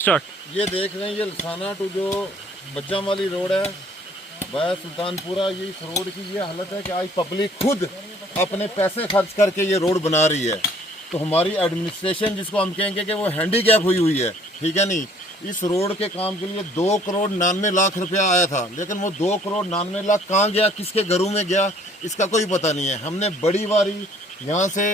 Start. ये देख रहे हैं, ये लसाना टू जो बच्चा वाली रोड है वह सुल्तानपुरा, ये इस रोड की ये हालत है कि आज पब्लिक खुद अपने पैसे खर्च करके ये रोड बना रही है। तो हमारी एडमिनिस्ट्रेशन, जिसको हम कहेंगे कि वो हैंडीकैप हुई है, ठीक है नहीं, इस रोड के काम के लिए 2 करोड़ 99 लाख रुपया आया था, लेकिन वो 2 करोड़ 99 लाख कहाँ गया, किसके घरों में गया, इसका कोई पता नहीं है। हमने बड़ी बारी यहाँ से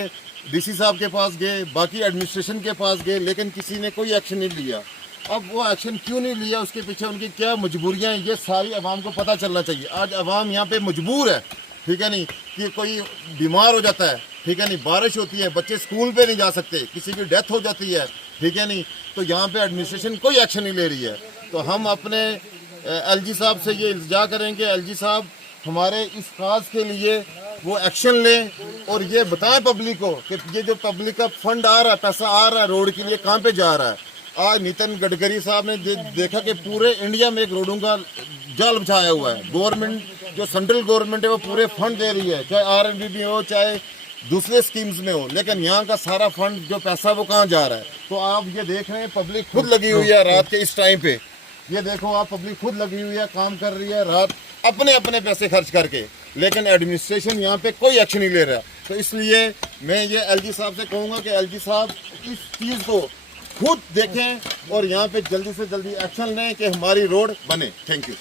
डीसी साहब के पास गए, बाकी एडमिनिस्ट्रेशन के पास गए, लेकिन किसी ने कोई एक्शन नहीं लिया। अब वो एक्शन क्यों नहीं लिया, उसके पीछे उनकी क्या मजबूरियां हैं, ये सारी आवाम को पता चलना चाहिए। आज आवाम यहाँ पे मजबूर है, ठीक है नहीं, कि कोई बीमार हो जाता है, ठीक है नहीं, बारिश होती है, बच्चे स्कूल पे नहीं जा सकते, किसी की डेथ हो जाती है, ठीक है नहीं, तो यहाँ पे एडमिनिस्ट्रेशन कोई एक्शन नहीं ले रही है। तो हम अपने एलजी साहब से ये इल्तिजा करेंगे, एलजी साहब हमारे इस काज के लिए वो एक्शन लें और ये बताएं पब्लिक को कि ये जो पब्लिक का फंड आ रहा है, पैसा आ रहा है रोड के लिए, कहाँ पे जा रहा है। आज नितिन गडकरी साहब ने देखा कि पूरे इंडिया में एक रोडों का जाल बिछाया हुआ है। गवर्नमेंट, जो सेंट्रल गवर्नमेंट है, वो पूरे फंड दे रही है, चाहे आरएनबी हो चाहे दूसरे स्कीम्स में हो, लेकिन यहाँ का सारा फंड जो पैसा वो कहाँ जा रहा है। तो आप ये देख रहे हैं, पब्लिक खुद लगी हुई है रात के इस टाइम पे, ये देखो आप, पब्लिक खुद लगी हुई है, काम कर रही है रात अपने अपने पैसे खर्च करके, लेकिन एडमिनिस्ट्रेशन यहाँ पे कोई एक्शन नहीं ले रहा। तो इसलिए मैं ये एलजी साहब से कहूँगा कि एलजी साहब इस चीज़ को खुद देखें और यहाँ पे जल्दी से जल्दी एक्शन लें कि हमारी रोड बने। Thank you.